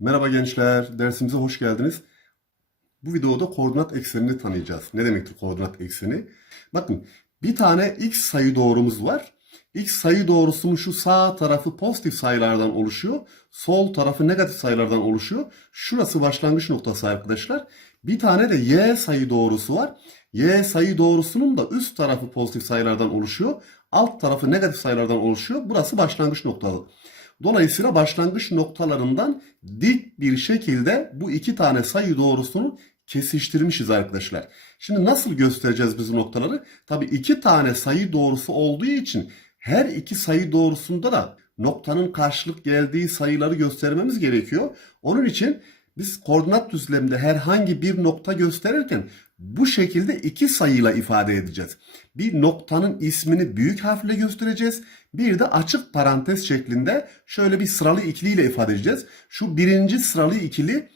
Merhaba gençler, dersimize hoş geldiniz. Bu videoda koordinat eksenini tanıyacağız. Ne demektir koordinat ekseni? Bakın bir tane x sayı doğrumuz var. X sayı doğrusunun şu sağ tarafı pozitif sayılardan oluşuyor. Sol tarafı negatif sayılardan oluşuyor. Şurası başlangıç noktası arkadaşlar. Bir tane de y sayı doğrusu var. Y sayı doğrusunun da üst tarafı pozitif sayılardan oluşuyor. Alt tarafı negatif sayılardan oluşuyor. Burası başlangıç noktası. Dolayısıyla başlangıç noktalarından dik bir şekilde bu iki tane sayı doğrusunu kesiştirmişiz arkadaşlar. Şimdi nasıl göstereceğiz biz bu noktaları? Tabii iki tane sayı doğrusu olduğu için her iki sayı doğrusunda da noktanın karşılık geldiği sayıları göstermemiz gerekiyor. Onun için biz koordinat düzleminde herhangi bir nokta gösterirken bu şekilde iki sayıyla ifade edeceğiz. Bir noktanın ismini büyük harfle göstereceğiz. Bir de açık parantez şeklinde şöyle bir sıralı ikiliyle ifade edeceğiz. Şu birinci sıralı ikili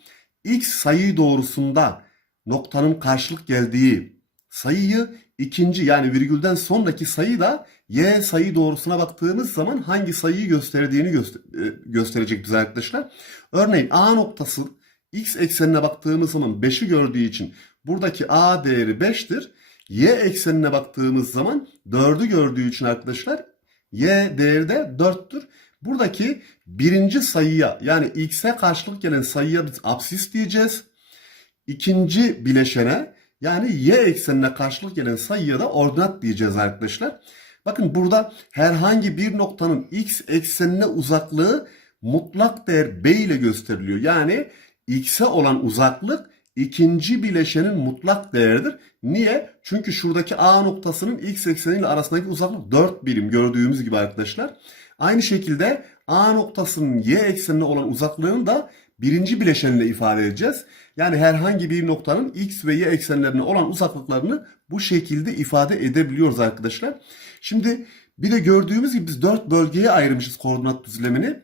x sayı doğrusunda noktanın karşılık geldiği sayıyı ikinci yani virgülden sonraki sayı da y sayı doğrusuna baktığımız zaman hangi sayıyı gösterdiğini göster- e, gösterecek bize arkadaşlar. Örneğin a noktası x eksenine baktığımız zaman 5'i gördüğü için buradaki a değeri 5'tir. Y eksenine baktığımız zaman 4'ü gördüğü için arkadaşlar y değeri de 4'tür. Buradaki birinci sayıya yani x'e karşılık gelen sayıya biz absis diyeceğiz. İkinci bileşene yani y eksenine karşılık gelen sayıya da ordinat diyeceğiz arkadaşlar. Bakın burada herhangi bir noktanın x eksenine uzaklığı mutlak değer b ile gösteriliyor. Yani x'e olan uzaklık ikinci bileşenin mutlak değeridir. Niye? Çünkü şuradaki A noktasının x ekseniyle arasındaki uzaklık 4 birim gördüğümüz gibi arkadaşlar. Aynı şekilde A noktasının y eksenine olan uzaklığını da birinci bileşenle ifade edeceğiz. Yani herhangi bir noktanın x ve y eksenlerine olan uzaklıklarını bu şekilde ifade edebiliyoruz arkadaşlar. Şimdi bir de gördüğümüz gibi biz 4 bölgeye ayırmışız koordinat düzlemini.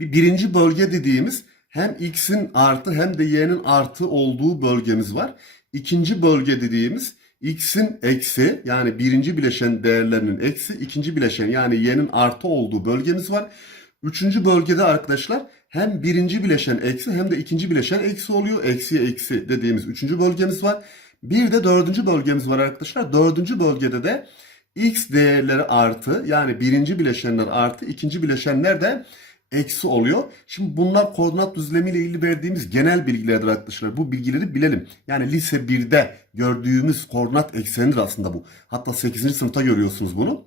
Bir birinci bölge dediğimiz hem x'in artı hem de y'nin artı olduğu bölgemiz var. İkinci bölge dediğimiz x'in eksi yani birinci bileşen değerlerinin eksi, ikinci bileşen yani y'nin artı olduğu bölgemiz var. Üçüncü bölgede arkadaşlar hem birinci bileşen eksi hem de ikinci bileşen eksi oluyor. Eksiye eksi dediğimiz üçüncü bölgemiz var. Bir de dördüncü bölgemiz var arkadaşlar. Dördüncü bölgede de x değerleri artı yani birinci bileşenler artı ikinci bileşenler de eksi oluyor. Şimdi bunlar koordinat düzlemiyle ilgili verdiğimiz genel bilgilerdir arkadaşlar. Bu bilgileri bilelim. Yani lise 1'de gördüğümüz koordinat eksenidir aslında bu. Hatta 8. sınıfta görüyorsunuz bunu.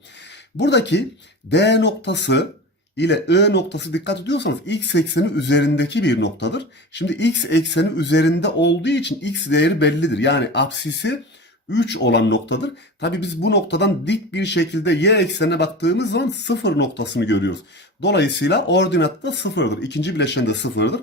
Buradaki D noktası ile I noktası dikkat ediyorsanız x ekseni üzerindeki bir noktadır. Şimdi x ekseni üzerinde olduğu için x değeri bellidir. Yani apsisi 3 olan noktadır. Tabi biz bu noktadan dik bir şekilde y eksenine baktığımız zaman 0 noktasını görüyoruz. Dolayısıyla ordinat da 0'dır. İkinci bileşen de 0'dır.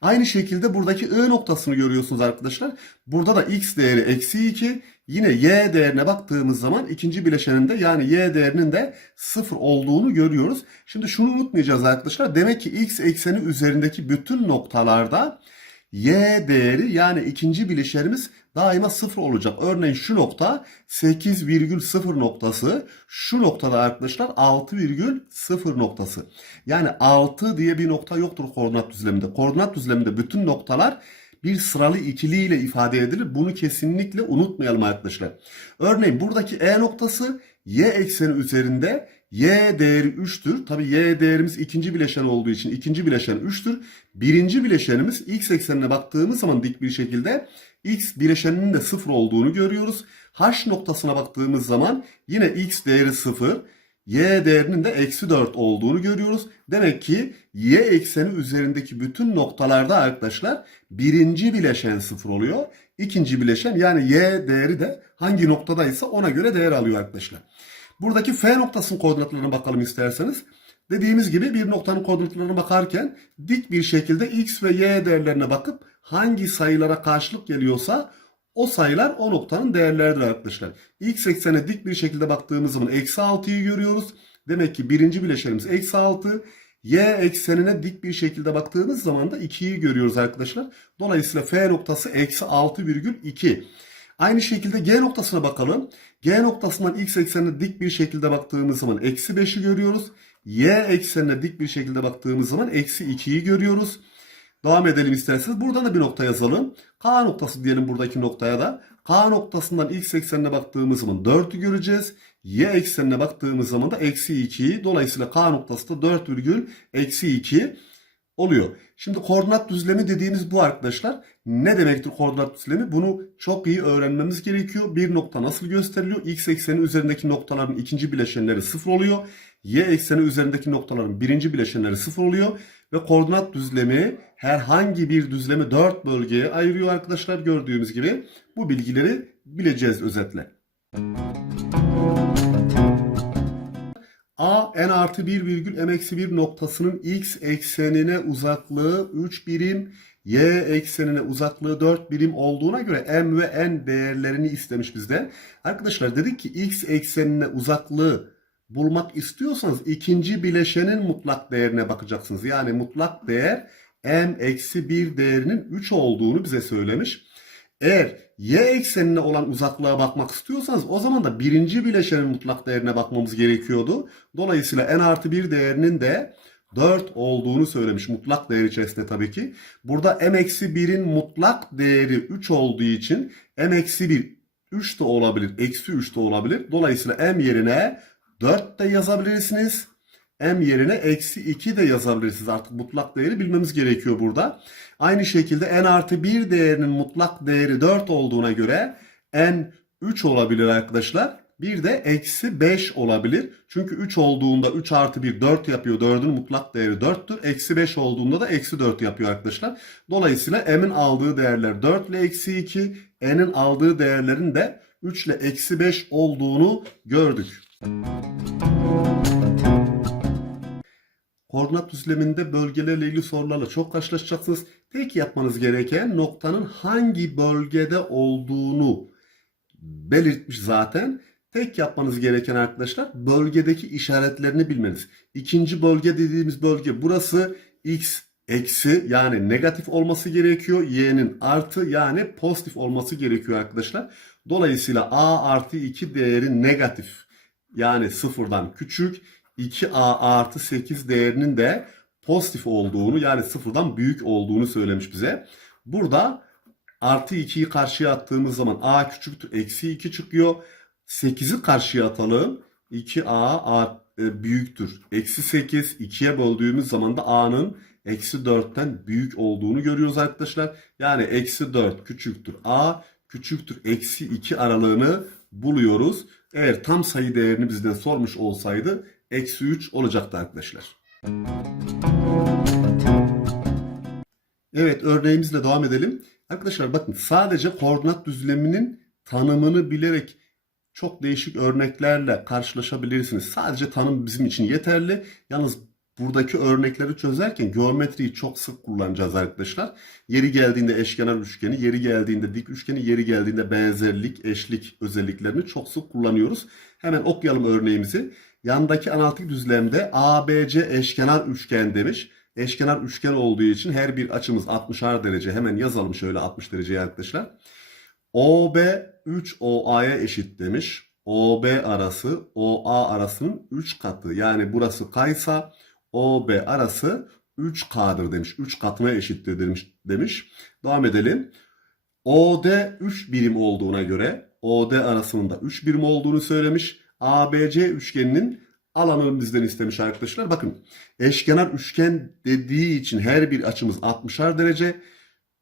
Aynı şekilde buradaki I noktasını görüyorsunuz arkadaşlar. Burada da x değeri eksi 2. Yine y değerine baktığımız zaman ikinci bileşeninde yani y değerinin de 0 olduğunu görüyoruz. Şimdi şunu unutmayacağız arkadaşlar. Demek ki x ekseni üzerindeki bütün noktalarda y değeri yani ikinci bileşenimiz daima 0 olacak. Örneğin şu nokta 8,0 noktası. Şu noktada arkadaşlar 6,0 noktası. Yani 6 diye bir nokta yoktur koordinat düzleminde. Koordinat düzleminde bütün noktalar bir sıralı ikiliyle ifade edilir. Bunu kesinlikle unutmayalım arkadaşlar. Örneğin buradaki E noktası y ekseni üzerinde y değeri 3'tür. Tabi y değerimiz ikinci bileşen olduğu için ikinci bileşen 3'tür. Birinci bileşenimiz x eksenine baktığımız zaman dik bir şekilde x bileşeninin de 0 olduğunu görüyoruz. H noktasına baktığımız zaman yine x değeri 0, y değerinin de eksi 4 olduğunu görüyoruz. Demek ki y ekseni üzerindeki bütün noktalarda arkadaşlar birinci bileşen 0 oluyor. İkinci bileşen yani y değeri de hangi noktadaysa ona göre değer alıyor arkadaşlar. Buradaki F noktasının koordinatlarına bakalım isterseniz. Dediğimiz gibi bir noktanın koordinatlarına bakarken dik bir şekilde x ve y değerlerine bakıp hangi sayılara karşılık geliyorsa o sayılar o noktanın değerleridir arkadaşlar. X eksene dik bir şekilde baktığımız zaman eksi 6'yı görüyoruz. Demek ki birinci bileşenimiz eksi 6. Y eksenine dik bir şekilde baktığımız zaman da 2'yi görüyoruz arkadaşlar. Dolayısıyla F noktası eksi 6,2. Aynı şekilde G noktasına bakalım. G noktasından x eksenine dik bir şekilde baktığımız zaman eksi 5'i görüyoruz. Y eksenine dik bir şekilde baktığımız zaman eksi 2'yi görüyoruz. Devam edelim isterseniz. Buradan da bir nokta yazalım. K noktası diyelim buradaki noktaya da. K noktasından x eksenine baktığımız zaman 4'ü göreceğiz. Y eksenine baktığımız zaman da eksi 2'yi. Dolayısıyla K noktası da 4 virgül eksi 2 oluyor. Şimdi koordinat düzlemi dediğimiz bu arkadaşlar. Ne demektir koordinat düzlemi? Bunu çok iyi öğrenmemiz gerekiyor. Bir nokta nasıl gösteriliyor? X ekseni üzerindeki noktaların ikinci bileşenleri sıfır oluyor. Y ekseni üzerindeki noktaların birinci bileşenleri sıfır oluyor. Ve koordinat düzlemi herhangi bir düzlemi 4 bölgeye ayırıyor arkadaşlar. Gördüğümüz gibi bu bilgileri bileceğiz özetle. A n artı 1 virgül m eksi 1 noktasının x eksenine uzaklığı 3 birim, y eksenine uzaklığı 4 birim olduğuna göre m ve n değerlerini istemiş bizden. Arkadaşlar dedik ki x eksenine uzaklığı bulmak istiyorsanız ikinci bileşenin mutlak değerine bakacaksınız. Yani mutlak değer m eksi 1 değerinin 3 olduğunu bize söylemiş. Eğer y eksenine olan uzaklığa bakmak istiyorsanız o zaman da birinci bileşenin mutlak değerine bakmamız gerekiyordu. Dolayısıyla n artı 1 değerinin de 4 olduğunu söylemiş mutlak değer içerisinde tabii ki. Burada m eksi 1'in mutlak değeri 3 olduğu için m eksi 1 3 de olabilir, eksi 3 de olabilir. Dolayısıyla m yerine 4 de yazabilirsiniz. M yerine eksi 2 de yazabilirsiniz. Artık mutlak değeri bilmemiz gerekiyor burada. Aynı şekilde n artı 1 değerinin mutlak değeri 4 olduğuna göre n 3 olabilir arkadaşlar. Bir de eksi 5 olabilir. Çünkü 3 olduğunda 3 artı 1 4 yapıyor. 4'ün mutlak değeri 4'tür. Eksi 5 olduğunda da eksi 4 yapıyor arkadaşlar. Dolayısıyla m'in aldığı değerler 4 ile eksi 2. n'in aldığı değerlerin de 3 ile eksi 5 olduğunu gördük. Koordinat düzleminde bölgelerle ilgili sorularla çok karşılaşacaksınız. Tek yapmanız gereken noktanın hangi bölgede olduğunu belirtmiş zaten. Tek yapmanız gereken arkadaşlar bölgedeki işaretlerini bilmeniz. İkinci bölge dediğimiz bölge burası x eksi yani negatif olması gerekiyor. Y'nin artı yani pozitif olması gerekiyor arkadaşlar. Dolayısıyla a artı 2 değeri negatif yani sıfırdan küçük 2a artı 8 değerinin de pozitif olduğunu yani sıfırdan büyük olduğunu söylemiş bize. Burada artı 2'yi karşıya attığımız zaman a küçüktür eksi 2 çıkıyor. 8'i karşıya atalım. 2a a e, büyüktür. Eksi 8 2'ye böldüğümüz zaman da a'nın eksi 4'ten büyük olduğunu görüyoruz arkadaşlar. Yani eksi 4 küçüktür a küçüktür eksi 2 aralığını buluyoruz. Eğer tam sayı değerini bizden sormuş olsaydı eksi 3 olacaktı arkadaşlar. Evet örneğimizle devam edelim. Arkadaşlar bakın sadece koordinat düzleminin tanımını bilerek çok değişik örneklerle karşılaşabilirsiniz. Sadece tanım bizim için yeterli. Yalnız buradaki örnekleri çözerken geometriyi çok sık kullanacağız arkadaşlar. Yeri geldiğinde eşkenar üçgeni, yeri geldiğinde dik üçgeni, yeri geldiğinde benzerlik, eşlik özelliklerini çok sık kullanıyoruz. Hemen okuyalım örneğimizi. Yandaki analitik düzlemde ABC eşkenar üçgen demiş. Eşkenar üçgen olduğu için her bir açımız 60'ar derece. Hemen yazalım şöyle 60 dereceye arkadaşlar. OB 3 OA'ya eşit demiş. OB arası OA arasının 3 katı. Yani burası kaysa OB arası 3K'dır demiş. 3 katına eşittir demiş. demiş. Devam edelim. OD 3 birim olduğuna göre OD arasının da 3 birim olduğunu söylemiş. ABC üçgeninin alanını bizden istemiş arkadaşlar. Bakın eşkenar üçgen dediği için her bir açımız 60'ar derece.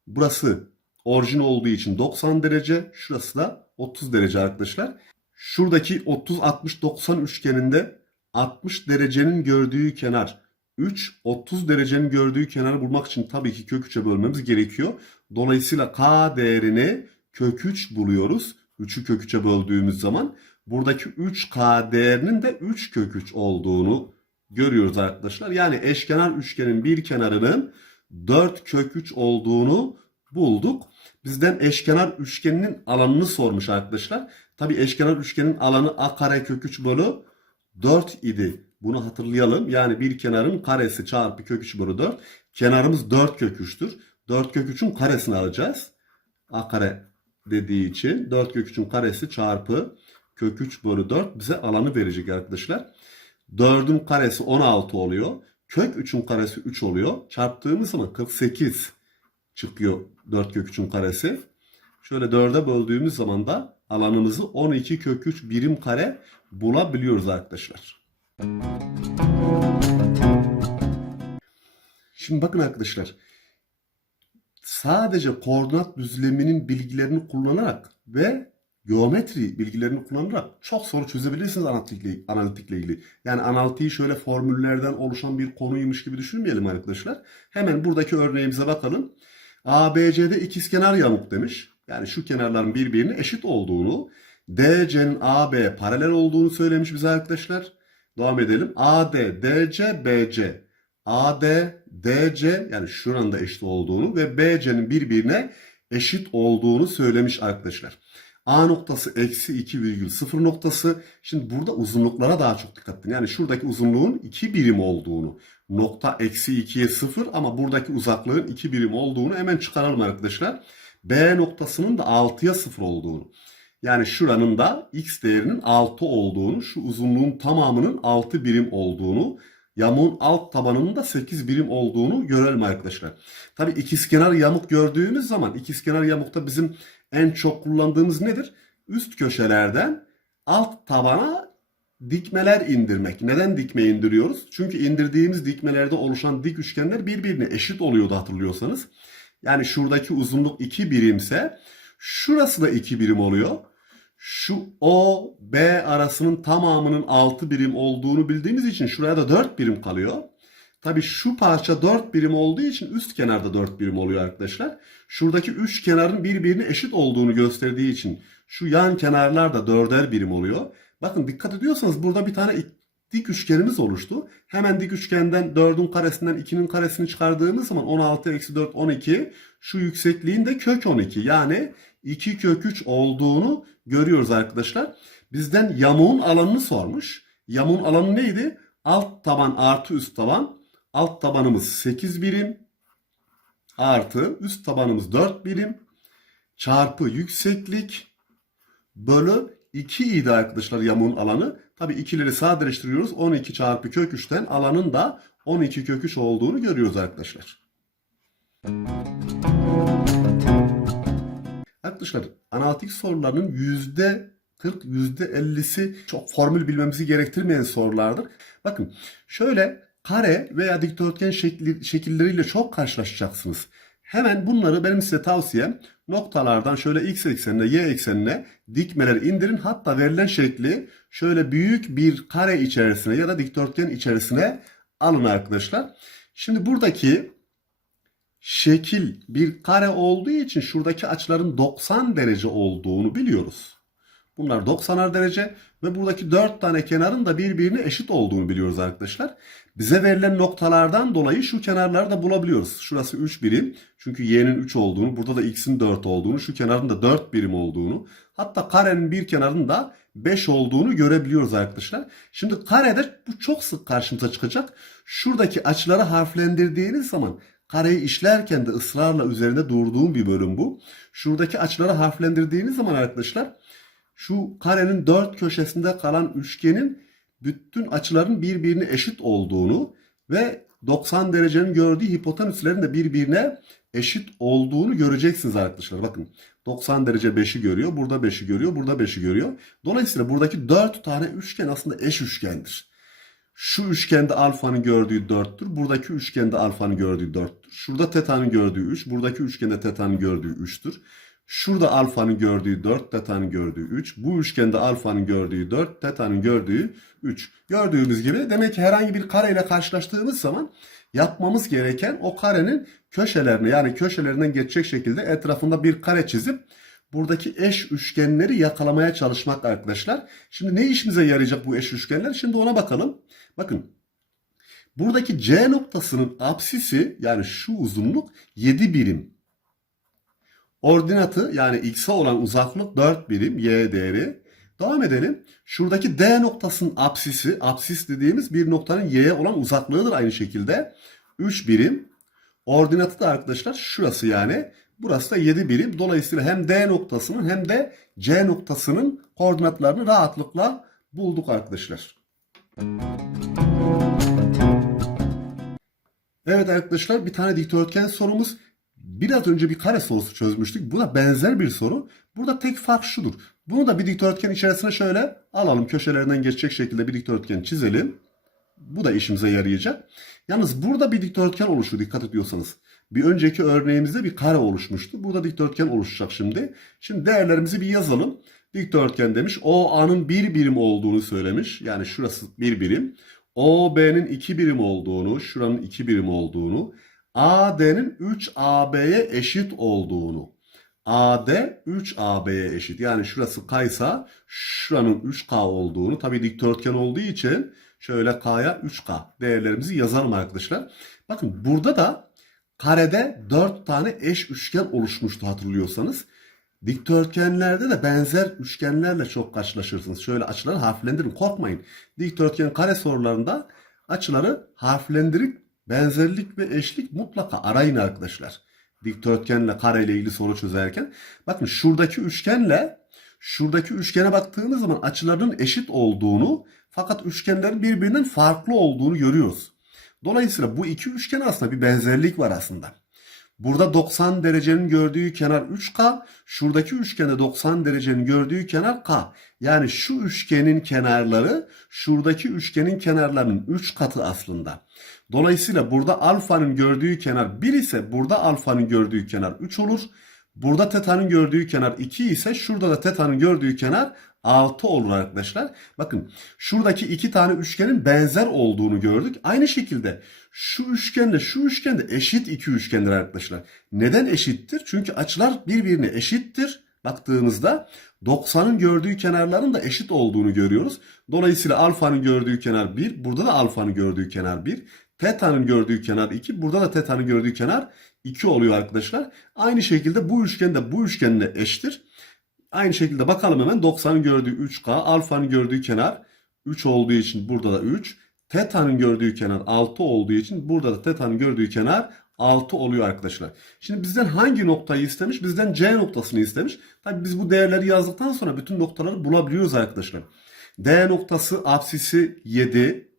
Burası orijin olduğu için 90 derece. Şurası da 30 derece arkadaşlar. Şuradaki 30 60 90 üçgeninde 60 derecenin gördüğü kenar 3 30 derecenin gördüğü kenarı bulmak için tabii ki kök 3'e bölmemiz gerekiyor. Dolayısıyla k değerini kök 3 buluyoruz. 3'ü kök 3'e böldüğümüz zaman buradaki 3K değerinin de 3 kök 3 olduğunu görüyoruz arkadaşlar. Yani eşkenar üçgenin bir kenarının 4 kök 3 olduğunu bulduk. Bizden eşkenar üçgeninin alanını sormuş arkadaşlar. Tabi eşkenar üçgenin alanı a kare kök 3 bölü 4 idi. Bunu hatırlayalım. Yani bir kenarın karesi çarpı kök 3 bölü 4. Kenarımız 4 kök 3'tür. 4 kök 3'ün karesini alacağız. a kare dediği için 4 kök 3'ün karesi çarpı kök 3 bölü 4 bize alanı verecek arkadaşlar. 4'ün karesi 16 oluyor. Kök 3'ün karesi 3 oluyor. Çarptığımız zaman 48 çıkıyor 4 kök 3'ün karesi. Şöyle 4'e böldüğümüz zaman da alanımızı 12 kök 3 birim kare bulabiliyoruz arkadaşlar. Şimdi bakın arkadaşlar. Sadece koordinat düzleminin bilgilerini kullanarak ve geometri bilgilerini kullanarak çok soru çözebilirsiniz analitikle, analitikle ilgili. Yani analitiği şöyle formüllerden oluşan bir konuymuş gibi düşünmeyelim arkadaşlar. Hemen buradaki örneğimize bakalım. ABC'de ikizkenar yamuk demiş. Yani şu kenarların birbirine eşit olduğunu, DC'nin AB paralel olduğunu söylemiş bize arkadaşlar. Devam edelim. AD, DC, BC. AD, DC yani şuranın da eşit olduğunu ve BC'nin birbirine eşit olduğunu söylemiş arkadaşlar. A noktası eksi 2 virgül 0 noktası. Şimdi burada uzunluklara daha çok dikkat edin. Yani şuradaki uzunluğun 2 birim olduğunu. Nokta eksi 2'ye 0 ama buradaki uzaklığın 2 birim olduğunu hemen çıkaralım arkadaşlar. B noktasının da 6'ya 0 olduğunu. Yani şuranın da x değerinin 6 olduğunu, şu uzunluğun tamamının 6 birim olduğunu, yamuğun alt tabanının da 8 birim olduğunu görelim arkadaşlar. Tabi ikizkenar yamuk gördüğümüz zaman ikizkenar yamukta bizim en çok kullandığımız nedir? Üst köşelerden alt tabana dikmeler indirmek. Neden dikme indiriyoruz? Çünkü indirdiğimiz dikmelerde oluşan dik üçgenler birbirine eşit oluyordu hatırlıyorsanız. Yani şuradaki uzunluk 2 birimse şurası da 2 birim oluyor. Şu O, B arasının tamamının 6 birim olduğunu bildiğimiz için şuraya da 4 birim kalıyor. Tabi şu parça 4 birim olduğu için üst kenarda 4 birim oluyor arkadaşlar. Şuradaki 3 kenarın birbirine eşit olduğunu gösterdiği için şu yan kenarlar da 4'er birim oluyor. Bakın dikkat ediyorsanız burada bir tane dik üçgenimiz oluştu. Hemen dik üçgenden 4'ün karesinden 2'nin karesini çıkardığımız zaman 16 eksi 4 12 şu yüksekliğin de kök 12 yani 2 kök 3 olduğunu görüyoruz arkadaşlar. Bizden yamuğun alanını sormuş. Yamuğun alanı neydi? Alt taban artı üst taban. Alt tabanımız 8 birim artı üst tabanımız 4 birim çarpı yükseklik bölü 2 idi arkadaşlar yamuğun alanı. Tabi ikileri sadeleştiriyoruz. 12 çarpı kök 3'ten alanın da 12 kök 3 olduğunu görüyoruz arkadaşlar. Arkadaşlar analitik soruların yüzde 40, yüzde 50'si çok formül bilmemizi gerektirmeyen sorulardır. Bakın şöyle kare veya dikdörtgen şekli, şekilleriyle çok karşılaşacaksınız. Hemen bunları benim size tavsiyem noktalardan şöyle x eksenine y eksenine dikmeler indirin. Hatta verilen şekli şöyle büyük bir kare içerisine ya da dikdörtgen içerisine alın arkadaşlar. Şimdi buradaki şekil bir kare olduğu için şuradaki açıların 90 derece olduğunu biliyoruz. Bunlar 90'ar derece ve buradaki 4 tane kenarın da birbirine eşit olduğunu biliyoruz arkadaşlar. Bize verilen noktalardan dolayı şu kenarları da bulabiliyoruz. Şurası 3 birim. Çünkü y'nin 3 olduğunu, burada da x'in 4 olduğunu, şu kenarın da 4 birim olduğunu, hatta karenin bir kenarının da 5 olduğunu görebiliyoruz arkadaşlar. Şimdi karede bu çok sık karşımıza çıkacak. Şuradaki açıları harflendirdiğiniz zaman kareyi işlerken de ısrarla üzerinde durduğum bir bölüm bu. Şuradaki açıları harflendirdiğiniz zaman arkadaşlar şu karenin dört köşesinde kalan üçgenin bütün açıların birbirine eşit olduğunu ve 90 derecenin gördüğü hipotenüslerin de birbirine eşit olduğunu göreceksiniz arkadaşlar. Bakın 90 derece 5'i görüyor, burada 5'i görüyor, burada 5'i görüyor. Dolayısıyla buradaki 4 tane üçgen aslında eş üçgendir. Şu üçgende alfanın gördüğü 4'tür. Buradaki üçgende alfanın gördüğü 4'tür. Şurada teta'nın gördüğü 3. Buradaki üçgende teta'nın gördüğü 3'tür. Şurada alfanın gördüğü 4, teta'nın gördüğü 3. Bu üçgende alfanın gördüğü 4, teta'nın gördüğü 3. Gördüğümüz gibi demek ki herhangi bir kare ile karşılaştığımız zaman yapmamız gereken o karenin köşelerini yani köşelerinden geçecek şekilde etrafında bir kare çizip buradaki eş üçgenleri yakalamaya çalışmak arkadaşlar. Şimdi ne işimize yarayacak bu eş üçgenler? Şimdi ona bakalım. Bakın buradaki C noktasının apsisi yani şu uzunluk 7 birim. Ordinatı yani x'e olan uzaklık 4 birim y değeri. Devam edelim. Şuradaki D noktasının apsisi, apsis dediğimiz bir noktanın y'ye olan uzaklığıdır aynı şekilde. 3 birim. Ordinatı da arkadaşlar şurası yani. Burası da 7 birim. Dolayısıyla hem D noktasının hem de C noktasının koordinatlarını rahatlıkla bulduk arkadaşlar. Evet arkadaşlar bir tane dikdörtgen sorumuz. Biraz önce bir kare sorusu çözmüştük. Bu da benzer bir soru. Burada tek fark şudur. Bunu da bir dikdörtgen içerisine şöyle alalım. Köşelerinden geçecek şekilde bir dikdörtgen çizelim. Bu da işimize yarayacak. Yalnız burada bir dikdörtgen oluşuyor dikkat ediyorsanız. Bir önceki örneğimizde bir kare oluşmuştu. Burada dikdörtgen oluşacak şimdi. Şimdi değerlerimizi bir yazalım. Dikdörtgen demiş. OA'nın bir birim olduğunu söylemiş. Yani şurası bir birim. OB'nin iki birim olduğunu, şuranın iki birim olduğunu, AD'nin 3AB'ye eşit olduğunu. AD 3AB'ye eşit. Yani şurası K'ysa şuranın 3K olduğunu. Tabii dikdörtgen olduğu için şöyle K'ya 3K değerlerimizi yazalım arkadaşlar. Bakın burada da karede 4 tane eş üçgen oluşmuştu hatırlıyorsanız. Dikdörtgenlerde de benzer üçgenlerle çok karşılaşırsınız. Şöyle açıları harflendirin korkmayın. Dikdörtgen kare sorularında açıları harflendirip benzerlik ve eşlik mutlaka arayın arkadaşlar. Dikdörtgenle kare ile ilgili soru çözerken. Bakın şuradaki üçgenle şuradaki üçgene baktığımız zaman açıların eşit olduğunu fakat üçgenlerin birbirinden farklı olduğunu görüyoruz. Dolayısıyla bu iki üçgen arasında bir benzerlik var aslında. Burada 90 derecenin gördüğü kenar 3K, şuradaki üçgende 90 derecenin gördüğü kenar K. Yani şu üçgenin kenarları şuradaki üçgenin kenarlarının 3 katı aslında. Dolayısıyla burada alfanın gördüğü kenar 1 ise burada alfanın gördüğü kenar 3 olur. Burada teta'nın gördüğü kenar 2 ise şurada da teta'nın gördüğü kenar 6 olur arkadaşlar. Bakın şuradaki iki tane üçgenin benzer olduğunu gördük. Aynı şekilde şu üçgenle şu üçgen de eşit iki üçgendir arkadaşlar. Neden eşittir? Çünkü açılar birbirine eşittir. Baktığımızda 90'ın gördüğü kenarların da eşit olduğunu görüyoruz. Dolayısıyla alfanın gördüğü kenar 1, burada da alfanın gördüğü kenar 1. Teta'nın gördüğü kenar 2, burada da teta'nın gördüğü kenar 2 oluyor arkadaşlar. Aynı şekilde bu üçgen de bu üçgenle eşittir. Aynı şekilde bakalım hemen 90'ın gördüğü 3K, alfanın gördüğü kenar 3 olduğu için burada da 3. Teta'nın gördüğü kenar 6 olduğu için burada da teta'nın gördüğü kenar 6 oluyor arkadaşlar. Şimdi bizden hangi noktayı istemiş? Bizden C noktasını istemiş. Tabi biz bu değerleri yazdıktan sonra bütün noktaları bulabiliyoruz arkadaşlar. D noktası apsisi 7,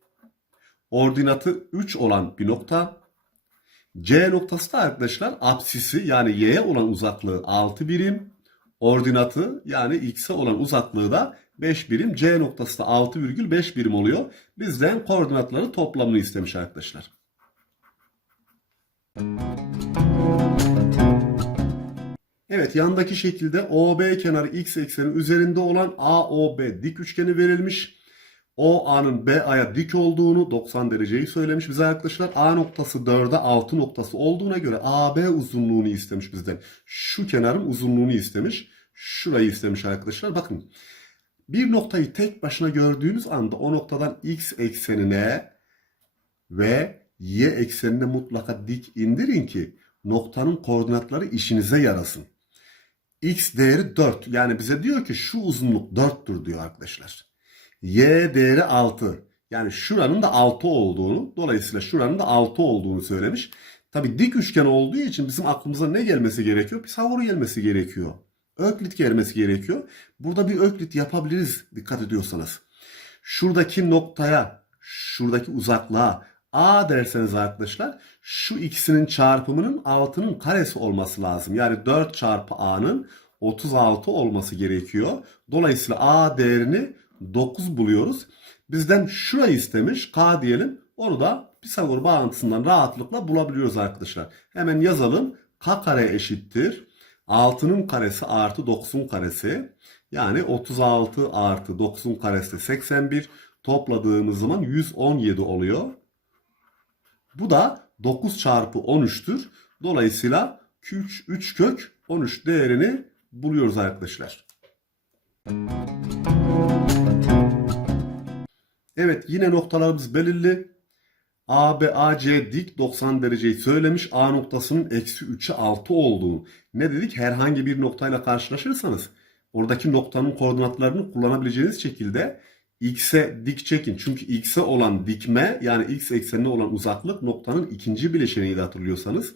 ordinatı 3 olan bir nokta. C noktası da arkadaşlar apsisi yani y'ye olan uzaklığı 6 birim. Ordinatı yani x'e olan uzaklığı da 5 birim. C noktası da 6,5 birim oluyor. Bizden koordinatları toplamını istemiş arkadaşlar. Evet yandaki şekilde OB kenarı x eksenin üzerinde olan AOB dik üçgeni verilmiş. OA'nın BA'ya dik olduğunu 90 dereceyi söylemiş bize arkadaşlar. A noktası 4'e 6 noktası olduğuna göre AB uzunluğunu istemiş bizden. Şu kenarın uzunluğunu istemiş. Şurayı istemiş arkadaşlar. Bakın bir noktayı tek başına gördüğünüz anda o noktadan x eksenine ve y eksenine mutlaka dik indirin ki noktanın koordinatları işinize yarasın. x değeri 4. Yani bize diyor ki şu uzunluk 4'tür diyor arkadaşlar. Y değeri 6. Yani şuranın da 6 olduğunu, dolayısıyla şuranın da 6 olduğunu söylemiş. Tabi dik üçgen olduğu için bizim aklımıza ne gelmesi gerekiyor? Pisagor gelmesi gerekiyor. Öklit gelmesi gerekiyor. Burada bir öklit yapabiliriz dikkat ediyorsanız. Şuradaki noktaya, şuradaki uzaklığa A derseniz arkadaşlar şu ikisinin çarpımının altının karesi olması lazım. Yani 4 çarpı A'nın 36 olması gerekiyor. Dolayısıyla A değerini 9 buluyoruz. Bizden şurayı istemiş K diyelim. Onu da Pisagor bağıntısından rahatlıkla bulabiliyoruz arkadaşlar. Hemen yazalım. K kare eşittir. 6'nın karesi artı 9'un karesi. Yani 36 artı 9'un karesi 81. Topladığımız zaman 117 oluyor. Bu da 9 çarpı 13'tür. Dolayısıyla 3, 3 kök 13 değerini buluyoruz arkadaşlar. Evet yine noktalarımız belirli. AB, AC dik 90 dereceyi söylemiş. A noktasının eksi 3'e 6 olduğunu. Ne dedik? Herhangi bir noktayla karşılaşırsanız oradaki noktanın koordinatlarını kullanabileceğiniz şekilde x'e dik çekin. Çünkü x'e olan dikme yani x eksenine olan uzaklık noktanın ikinci bileşeniydi hatırlıyorsanız.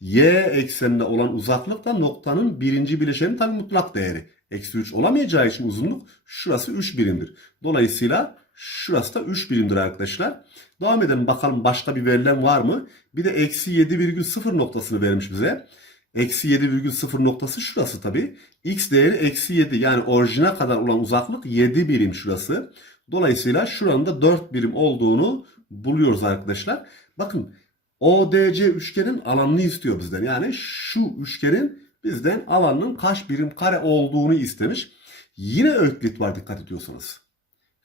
Y eksenine olan uzaklık da noktanın birinci bileşeni tabi mutlak değeri. Eksi 3 olamayacağı için uzunluk şurası 3 birimdir. Dolayısıyla Şurası da 3 birimdir arkadaşlar. Devam edelim bakalım başka bir verilen var mı? Bir de eksi 7,0 noktasını vermiş bize. Eksi 7,0 noktası şurası tabi. X değeri eksi 7 yani orijine kadar olan uzaklık 7 birim şurası. Dolayısıyla şuranın da 4 birim olduğunu buluyoruz arkadaşlar. Bakın ODC üçgenin alanını istiyor bizden. Yani şu üçgenin bizden alanının kaç birim kare olduğunu istemiş. Yine öklit var dikkat ediyorsanız.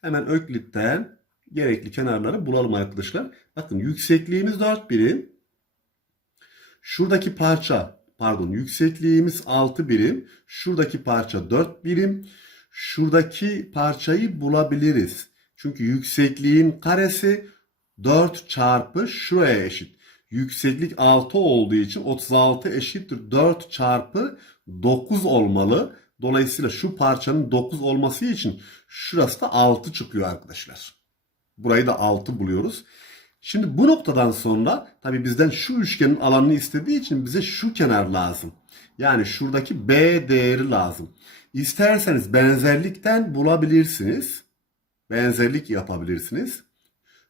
Hemen öklitten gerekli kenarları bulalım arkadaşlar. Bakın yüksekliğimiz 4 birim. Şuradaki parça pardon yüksekliğimiz 6 birim. Şuradaki parça 4 birim. Şuradaki parçayı bulabiliriz. Çünkü yüksekliğin karesi 4 çarpı şuraya eşit. Yükseklik 6 olduğu için 36 eşittir 4 çarpı 9 olmalı. Dolayısıyla şu parçanın 9 olması için şurası da 6 çıkıyor arkadaşlar. Burayı da 6 buluyoruz. Şimdi bu noktadan sonra tabii bizden şu üçgenin alanını istediği için bize şu kenar lazım. Yani şuradaki B değeri lazım. İsterseniz benzerlikten bulabilirsiniz. Benzerlik yapabilirsiniz.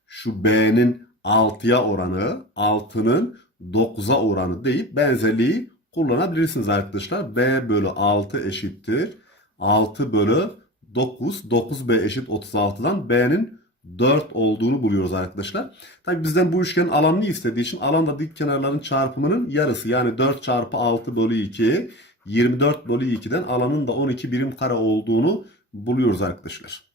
Şu B'nin 6'ya oranı, 6'nın 9'a oranı deyip benzerliği kullanabilirsiniz arkadaşlar. B bölü 6 eşittir. 6 bölü 9. 9B eşit 36'dan B'nin 4 olduğunu buluyoruz arkadaşlar. Tabi bizden bu üçgenin alanını istediği için alan da dik kenarların çarpımının yarısı. Yani 4 çarpı 6 bölü 2 24 bölü 2'den alanın da 12 birim kare olduğunu buluyoruz arkadaşlar.